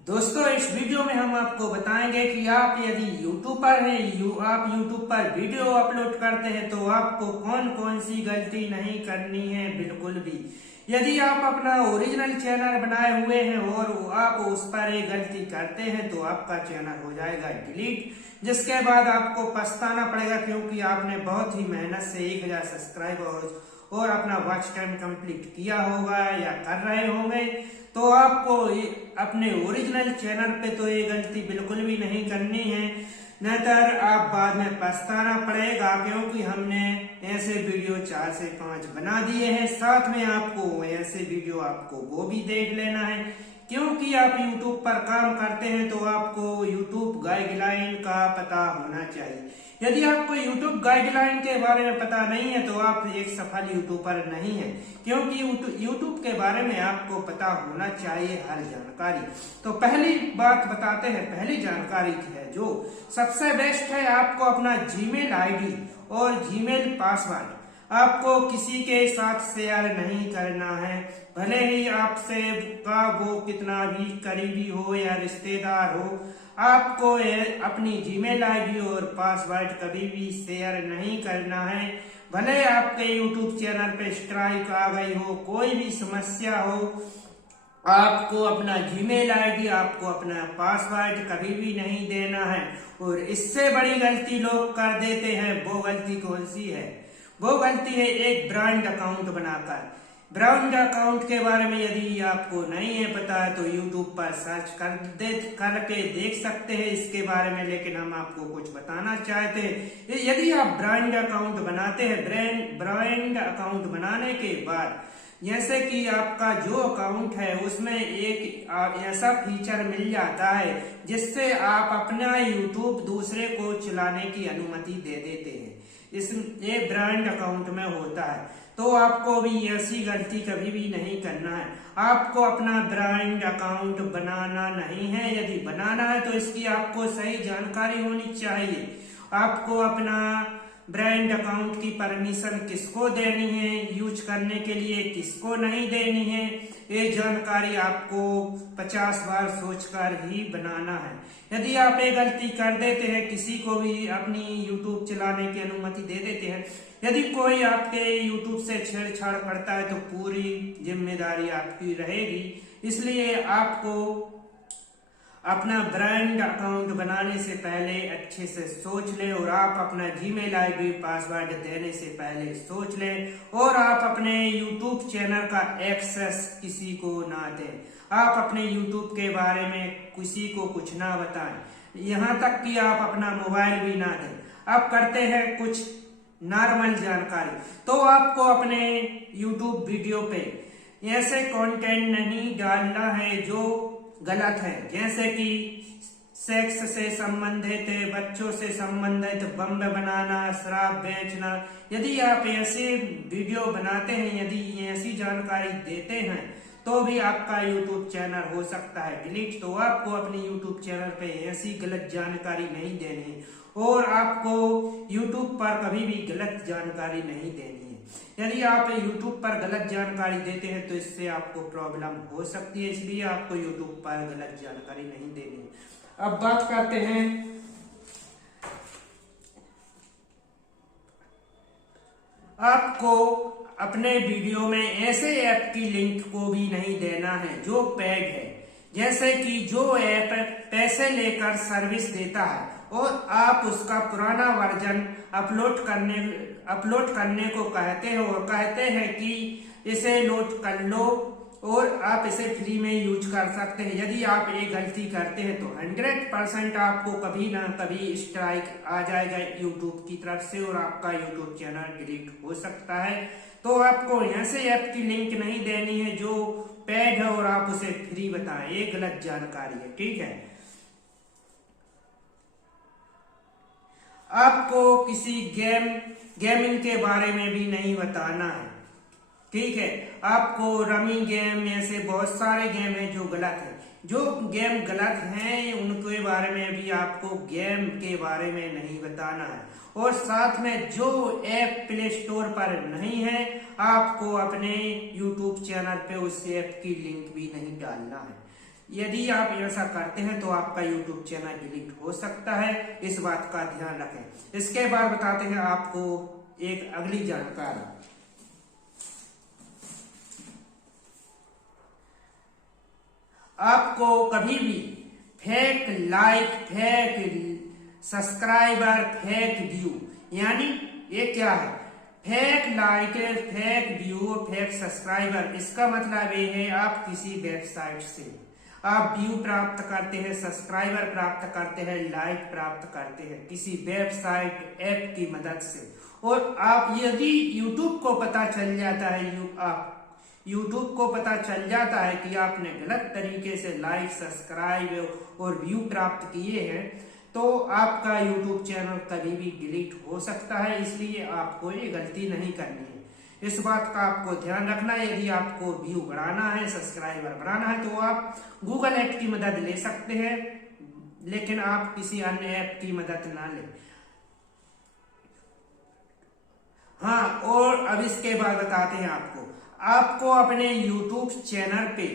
दोस्तों, इस वीडियो में हम आपको बताएंगे कि आप यदि यूट्यूबर हैं, आप यूट्यूब पर वीडियो अपलोड करते हैं तो आपको कौन कौन सी गलती नहीं करनी है बिल्कुल भी। यदि आप अपना ओरिजिनल चैनल बनाए हुए हैं और आप उस पर एक गलती करते हैं तो आपका चैनल हो जाएगा डिलीट, जिसके बाद आपको पछताना पड़ेगा क्योंकि आपने बहुत ही मेहनत से 1000 सब्सक्राइबर और अपना वॉच टाइम कंप्लीट किया होगा या कर रहे होंगे। तो आपको अपने ओरिजिनल चैनल पे तो ये गलती बिल्कुल भी नहीं करनी है, नहींतर आप बाद में पछताना पड़ेगा क्योंकि हमने ऐसे वीडियो 4 से 5 बना दिए हैं। साथ में आपको ऐसे वीडियो आपको वो भी देख लेना है क्योंकि आप YouTube पर काम करते हैं तो आपको YouTube गाइडलाइन का पता होना चाहिए। यदि आपको YouTube गाइडलाइन के बारे में पता नहीं है तो आप एक सफल यूट्यूबर नहीं है, क्योंकि YouTube के बारे में आपको पता होना चाहिए हर जानकारी। तो पहली बात बताते हैं, पहली जानकारी है जो सबसे बेस्ट है, आपको अपना जीमेल आईडी और जीमेल पासवर्ड आपको किसी के साथ शेयर नहीं करना है। भले ही आपसे का वो कितना भी करीबी हो या रिश्तेदार हो, आपको अपनी जीमेल आईडी और पासवर्ड कभी भी शेयर नहीं करना है। भले आपके यूट्यूब चैनल पे स्ट्राइक आ गई हो, कोई भी समस्या हो, आपको अपना जीमेल आईडी, आपको अपना पासवर्ड कभी भी नहीं देना है। और इससे बड़ी गलती लोग कर देते हैं, वो गलती कौन सी है? वो गलती है एक ब्रांड अकाउंट बनाकर। ब्रांड अकाउंट के बारे में यदि आपको नहीं है पता है तो YouTube पर सर्च करके देख सकते हैं इसके बारे में, लेकिन हम आपको कुछ बताना चाहते हैं। यदि आप ब्रांड अकाउंट बनाते हैं, ब्रांड अकाउंट बनाने के बाद जैसे कि आपका जो अकाउंट है उसमें एक ऐसा फीचर मिल जाता है जिससे आप अपना YouTube दूसरे को चलाने की अनुमति दे देते हैं। ये ब्रांड अकाउंट में होता है, तो आपको भी ऐसी गलती कभी भी नहीं करना है। आपको अपना ब्रांड अकाउंट बनाना नहीं है, यदि बनाना है तो इसकी आपको सही जानकारी होनी चाहिए। आपको अपना ब्रांड अकाउंट की परमिशन किसको देनी है यूज करने के लिए, किसको नहीं देनी है, ये जानकारी आपको 50 बार सोचकर ही बनाना है। यदि आप ये गलती कर देते हैं, किसी को भी अपनी YouTube चलाने की अनुमति दे देते हैं, यदि कोई आपके YouTube से छेड़छाड़ करता है तो पूरी जिम्मेदारी आपकी रहेगी। इसलिए आपको अपना ब्रांड अकाउंट बनाने से पहले अच्छे से सोच लें और आप अपना जीमेल आईडी पासवर्ड देने से पहले सोच लें और आप अपने YouTube चैनल का एक्सेस किसी को ना दें। आप अपने YouTube के बारे में किसी को कुछ ना बताएं, यहाँ तक कि आप अपना मोबाइल भी ना दें। आप करते हैं कुछ नॉर्मल जानकारी, तो आपको अपने YouTube वीडियो पे ऐसे कंटेंट नहीं डालना है जो गलत है, जैसे कि सेक्स से संबंधित, बच्चों से संबंधित, बम बनाना, शराब बेचना। यदि आप ऐसे वीडियो बनाते हैं, यदि ऐसी जानकारी देते हैं तो भी आपका YouTube चैनल हो सकता है डिलीट। तो आपको अपने YouTube चैनल पे ऐसी गलत जानकारी नहीं देनी और आपको YouTube पर कभी भी गलत जानकारी नहीं देनी है। यदि आप YouTube पर गलत जानकारी देते हैं तो इससे आपको प्रॉब्लम हो सकती है, इसलिए आपको YouTube पर गलत जानकारी नहीं देनी है। अब बात करते हैं आपको अपने वीडियो में ऐसे ऐप की लिंक को भी नहीं देना है जो पेड है, जैसे कि जो ऐप पैसे लेकर सर्विस देता है और आप उसका पुराना वर्जन अपलोड करने को कहते हैं और कहते हैं कि इसे लोड कर लो और आप इसे फ्री में यूज कर सकते हैं। यदि आप ये गलती करते हैं तो 100% आपको कभी ना कभी स्ट्राइक आ जाएगा YouTube की तरफ से और आपका YouTube चैनल डिलीट हो सकता है। तो आपको ऐसे ऐप की लिंक नहीं देनी है जो पेड है और आप उसे फ्री बताएं, ये गलत जानकारी है, ठीक है। आपको किसी गेमिंग के बारे में भी नहीं बताना है, ठीक है। आपको रमी गेम, ऐसे बहुत सारे गेम हैं जो गलत है। जो गेम गलत हैं उनके बारे में भी आपको गेम के बारे में नहीं बताना है। और साथ में जो ऐप प्ले स्टोर पर नहीं है, आपको अपने YouTube चैनल पे उस ऐप की लिंक भी नहीं डालना है। यदि आप ऐसा करते हैं तो आपका YouTube चैनल डिलीट हो सकता है, इस बात का ध्यान रखें। इसके बाद बताते हैं आपको एक अगली जानकारी। आपको कभी भी fake like, fake subscriber, fake view, यानी ये क्या है? Fake like, fake view, fake subscriber, इसका मतलब ये है आप किसी वेबसाइट से आप व्यू प्राप्त करते हैं, सब्सक्राइबर प्राप्त करते हैं, लाइक प्राप्त करते हैं किसी वेबसाइट ऐप की मदद से। और आप यदि YouTube को पता चल जाता है, YouTube को पता चल जाता है कि आपने गलत तरीके से लाइक, सब्सक्राइब और व्यू प्राप्त किए हैं, तो आपका YouTube चैनल कभी भी डिलीट हो सकता है। इसलिए आपको ये गलती नहीं करनी है, इस बात का आपको ध्यान रखना है। यदि आपको व्यू बढ़ाना है, सब्सक्राइबर बढ़ाना है, तो आप गूगल ऐप की मदद ले सकते हैं, लेकिन आप किसी अन्य ऐप की मदद ना लें। हाँ, और अब इसके बाद बताते हैं आपको अपने YouTube चैनल पे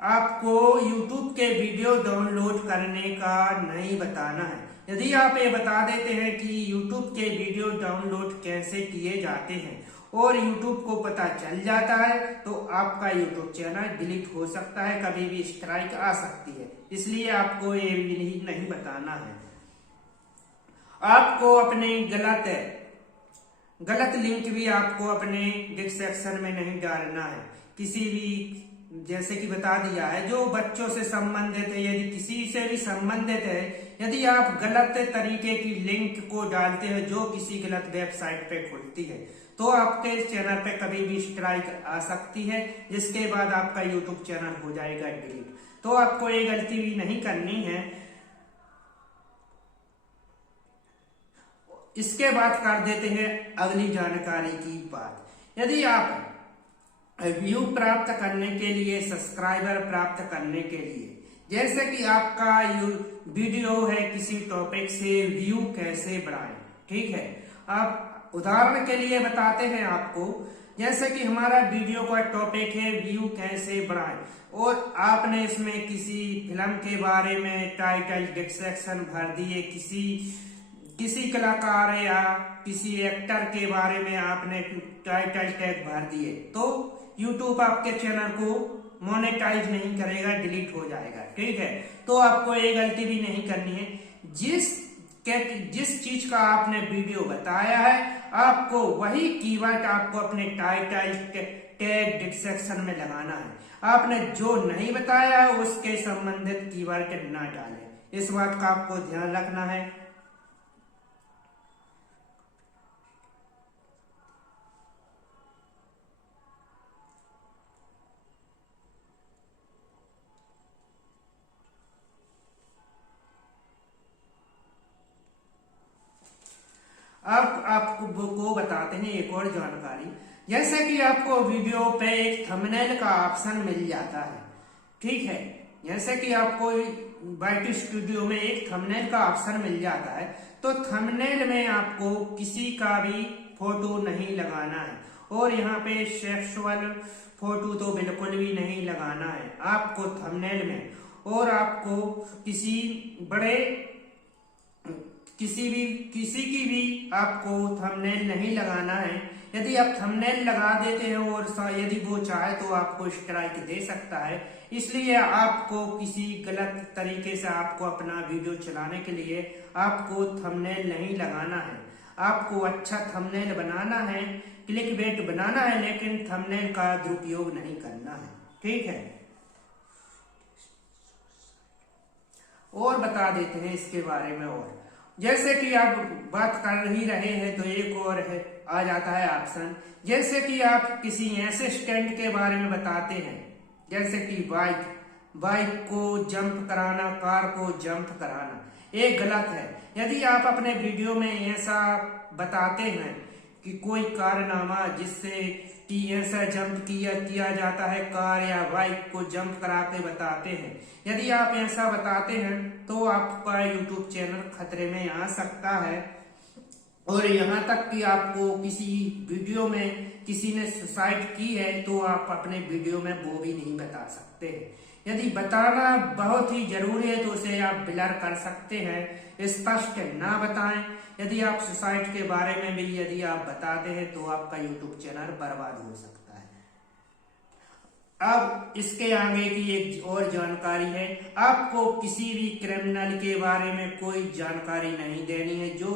आपको YouTube के वीडियो डाउनलोड करने का नहीं बताना है। यदि आप ये बता देते हैं कि YouTube के वीडियो डाउनलोड कैसे किए जाते हैं और YouTube को पता चल जाता है, तो आपका YouTube चैनल डिलीट हो सकता है, कभी भी स्ट्राइक आ सकती है। इसलिए आपको ये भी नहीं बताना है। आपको अपने गलत लिंक भी आपको अपने डिस्क्रिप्शन में नहीं डालना है। किसी भी, जैसे कि बता दिया है, जो बच्चों से संबंधित है, यदि किसी से भी संबंधित है, यदि आप गलत तरीके की लिंक को डालते हैं जो किसी गलत वेबसाइट पे खुलती है, तो आपके चैनल पे कभी भी स्ट्राइक आ सकती है, जिसके बाद आपका YouTube चैनल हो जाएगा डिलीट। तो आपको ये गलती भी नहीं करनी है। इसके बाद कर देते हैं अगली जानकारी की बात। यदि आप व्यू प्राप्त करने के लिए, सब्सक्राइबर प्राप्त करने के लिए, जैसे कि आपका वीडियो है किसी टॉपिक से, व्यू कैसे बढ़ाएं, ठीक है। आप उदाहरण के लिए बताते हैं आपको, जैसे कि हमारा वीडियो का टॉपिक है व्यू कैसे बढ़ाएं, और आपने इसमें किसी फिल्म के बारे में टाइटल, डिस्क्रिप्शन भर दिए, किसी कलाकार या किसी एक्टर के बारे में आपने टाइटल टैग भर दिए, तो YouTube आपके चैनल को मोनेटाइज नहीं करेगा, डिलीट हो जाएगा, ठीक है। तो आपको ये गलती भी नहीं करनी है। जिस चीज का आपने वीडियो बताया है, आपको वही कीवर्ड आपको अपने टाइटल टैग डिस्क्रिप्शन में लगाना है। आपने जो नहीं बताया है उसके संबंधित कीवर्ड ना डालें, इस बात का आपको ध्यान रखना है। अब आपको बताते हैं एक और जानकारी। जैसे कि आपको वीडियो पे एक थंबनेल का ऑप्शन मिल जाता है, ठीक है। जैसे कि आपको बाइट स्टूडियो में एक थंबनेल का ऑप्शन मिल जाता है, तो थंबनेल में आपको किसी का भी फोटो नहीं लगाना है, और यहाँ पे सेक्सुअल फोटो तो बिल्कुल भी नहीं लगाना है आपको थंबनेल में। और आपको किसी की भी आपको थंबनेल नहीं लगाना है। यदि आप थंबनेल लगा देते हैं और यदि वो चाहे तो आपको स्ट्राइक दे सकता है। इसलिए आपको किसी गलत तरीके से आपको अपना वीडियो चलाने के लिए आपको थंबनेल नहीं लगाना है। आपको अच्छा थंबनेल बनाना है, क्लिकबेट बनाना है, लेकिन थंबनेल का दुरुपयोग नहीं करना है, ठीक है। और बता देते हैं इसके बारे में। और जैसे कि आप बात कर ही रहे हैं, तो एक और है आ जाता है ऑप्शन। जैसे कि आप किसी ऐसे स्टैंड के बारे में बताते हैं, जैसे कि बाइक को जंप कराना, कार को जंप कराना, ये गलत है। यदि आप अपने वीडियो में ऐसा बताते हैं कि कोई कारनामा जिससे कि ऐसा जंप किया जाता है, कार या बाइक को जंप करा के बताते हैं, यदि आप ऐसा बताते हैं तो आपका YouTube चैनल खतरे में आ सकता है। और यहाँ तक कि आपको किसी वीडियो में किसी ने सुसाइड की है, तो आप अपने वीडियो में वो भी नहीं बता सकते हैं। यदि बताना बहुत ही जरूरी है तो उसे आप ब्लर कर सकते हैं, स्पष्ट ना बताएं। यदि आप सुसाइड के बारे में भी यदि आप बताते हैं तो आपका यूट्यूब चैनल बर्बाद हो सकता है। अब इसके आगे की एक और जानकारी है, आपको किसी भी क्रिमिनल के बारे में कोई जानकारी नहीं देनी है जो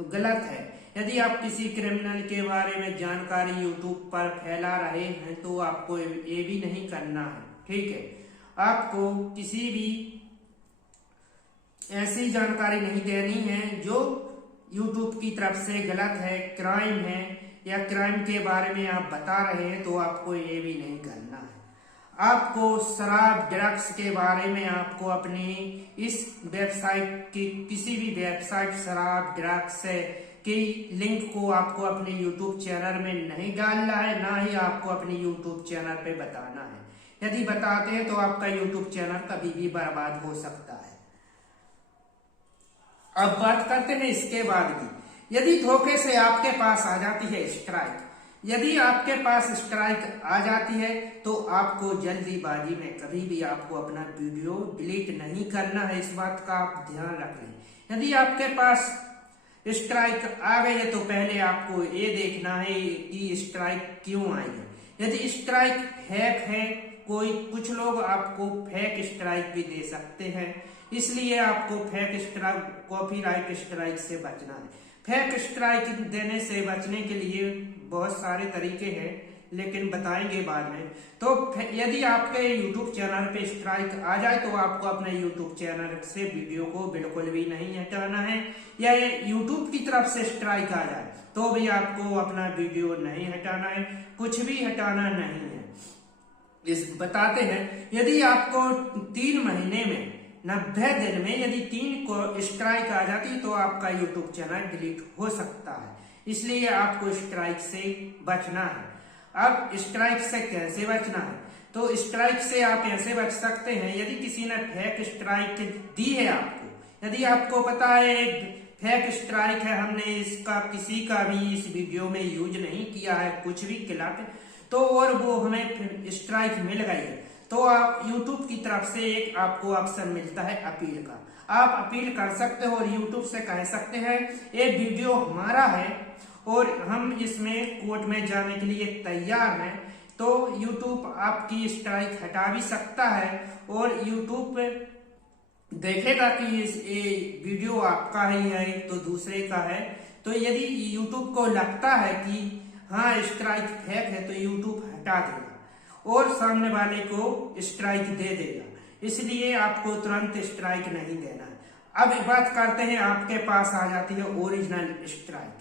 गलत है। यदि आप किसी क्रिमिनल के बारे में जानकारी यूट्यूब पर फैला रहे हैं तो आपको ये भी नहीं करना है, ठीक है। आपको किसी भी ऐसी जानकारी नहीं देनी है जो यूट्यूब की तरफ से गलत है, क्राइम है, या क्राइम के बारे में आप बता रहे हैं तो आपको ये भी नहीं करना है। आपको शराब ड्रग्स के बारे में आपको अपनी इस वेबसाइट की किसी भी वेबसाइट शराब ड्रग्स की लिंक को आपको अपने यूट्यूब चैनल में नहीं डालना है, ना ही आपको अपने यूट्यूब चैनल पे बताना है। यदि बताते हैं तो आपका यूट्यूब चैनल कभी भी बर्बाद हो सकता है। अब बात करते हैं इसके बाद भी, यदि धोखे से आपके पास आ जाती है स्ट्राइक, यदि आपके पास स्ट्राइक आ जाती है तो आपको जल्दीबाजी में कभी भी आपको अपना वीडियो डिलीट नहीं करना है, इस बात का आप ध्यान रख लें। यदि आपके पास स्ट्राइक आ गई है तो पहले आपको ये देखना है कि स्ट्राइक क्यों आई है। यदि स्ट्राइक फेक है, कुछ लोग आपको फेक स्ट्राइक भी दे सकते हैं, इसलिए आपको फेक स्ट्राइक, कॉपीराइट स्ट्राइक से बचना है। फेक स्ट्राइक देने से बचने के लिए बहुत सारे तरीके हैं, लेकिन बताएंगे बाद में। तो यदि आपके YouTube चैनल पे स्ट्राइक आ जाए तो आपको अपने YouTube चैनल से वीडियो को बिल्कुल भी नहीं हटाना है, या YouTube की तरफ से स्ट्राइक आ जाए तो भी आपको अपना वीडियो नहीं हटाना है, कुछ भी हटाना नहीं है। इस बताते हैं, यदि आपको 3 महीने में 90 दिन में यदि 3 को स्ट्राइक आ जाती तो आपका यूट्यूब चैनल डिलीट हो सकता है, इसलिए आपको स्ट्राइक से बचना है। अब स्ट्राइक से कैसे बचना है, तो स्ट्राइक से आप ऐसे बच सकते हैं, यदि किसी ने फेक स्ट्राइक दी है आपको, यदि आपको पता है फेक स्ट्राइक है, हमने इसका किसी का भी इस वीडियो में यूज नहीं किया है, कुछ भी क्लिप, तो और वो हमें स्ट्राइक मिल गई है, तो आप YouTube की तरफ से एक आपको ऑप्शन मिलता है अपील का, आप अपील कर सकते हो और YouTube से कह सकते हैं ये वीडियो हमारा है और हम इसमें कोर्ट में जाने के लिए तैयार हैं। तो YouTube आपकी स्ट्राइक हटा भी सकता है और YouTube देखेगा कि ये वीडियो आपका ही है तो दूसरे का है। तो यदि YouTube को लगता है कि हाँ स्ट्राइक फेक है तो YouTube हटा देगा और सामने वाले को स्ट्राइक दे देगा, इसलिए आपको तुरंत स्ट्राइक नहीं देना है। अब बात करते हैं, आपके पास आ जाती है ओरिजिनल स्ट्राइक,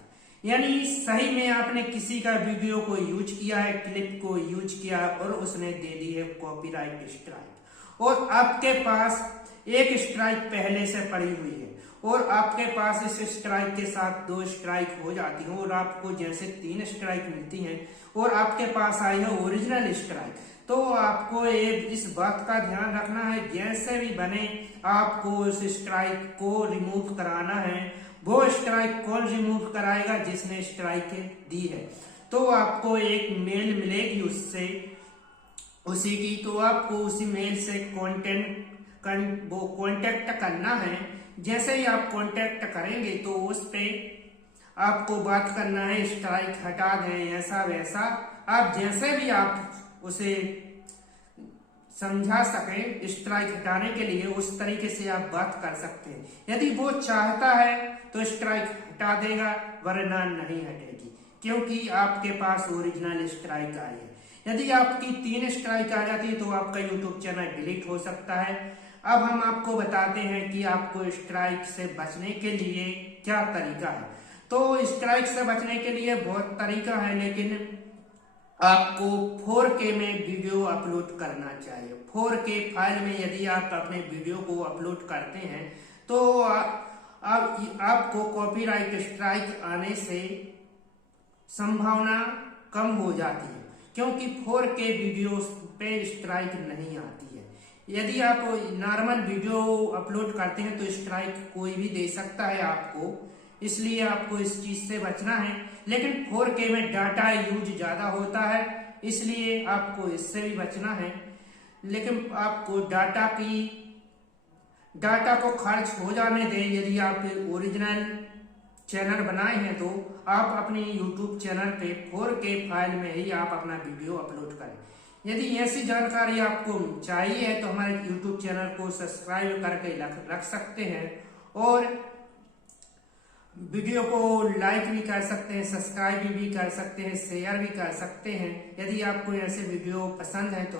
यानी सही में आपने किसी का वीडियो को यूज किया है, क्लिप को यूज किया और उसने दे दी है कॉपीराइट स्ट्राइक, और आपके पास एक स्ट्राइक पहले से पड़ी हुई है और आपके पास इस स्ट्राइक के साथ 2 स्ट्राइक हो जाती हैं और आपको जैसे 3 स्ट्राइक मिलती हैं और आपके पास आई है ओरिजिनल स्ट्राइक, तो आपको इस बात का ध्यान रखना है जैसे भी बने आपको उस स्ट्राइक को रिमूव कराना है। वो स्ट्राइक कौन रिमूव कराएगा, जिसने स्ट्राइक दी है। तो आपको एक मेल मिलेगी उससे, उसी की, तो आपको उसी मेल से कांटेक्ट करना है। जैसे ही आप कांटेक्ट करेंगे तो उस पे आपको बात करना है स्ट्राइक हटा दें ऐसा वैसा, आप जैसे भी आप उसे समझा सके स्ट्राइक हटाने के लिए उस तरीके से आप बात कर सकते हैं। यदि वो चाहता है तो स्ट्राइक हटा देगा, वरना नहीं हटेगी, क्योंकि आपके पास ओरिजिनल स्ट्राइक आई है। यदि आपकी 3 स्ट्राइक आ जाती है तो आपका यूट्यूब चैनल डिलीट हो सकता है। अब हम आपको बताते हैं कि आपको स्ट्राइक से बचने के लिए क्या तरीका है। तो स्ट्राइक से बचने के लिए बहुत तरीका है, लेकिन आपको 4K में वीडियो अपलोड करना चाहिए। 4K फाइल में यदि आप अपने वीडियो को अपलोड करते हैं तो आपको कॉपीराइट स्ट्राइक आने से संभावना कम हो जाती है, क्योंकि 4K वीडियो पे स्ट्राइक नहीं आती है। यदि आप नॉर्मल वीडियो अपलोड करते हैं तो स्ट्राइक कोई भी दे सकता है आपको, इसलिए आपको इस चीज से बचना है। लेकिन 4K में डाटा यूज ज्यादा होता है, इसलिए आपको इससे भी बचना है। लेकिन आपको डाटा को खर्च हो जाने दें। यदि आप ओरिजिनल चैनल बनाए हैं तो आप अपने YouTube चैनल पे 4K फाइल में ही आप अपना वीडियो अपलोड करें। यदि ऐसी जानकारी आपको चाहिए तो हमारे YouTube चैनल को सब्सक्राइब करके रख सकते हैं और वीडियो को लाइक भी कर सकते हैं, सब्सक्राइब भी कर सकते हैं, शेयर भी कर सकते हैं। यदि आपको ऐसे वीडियो पसंद है तो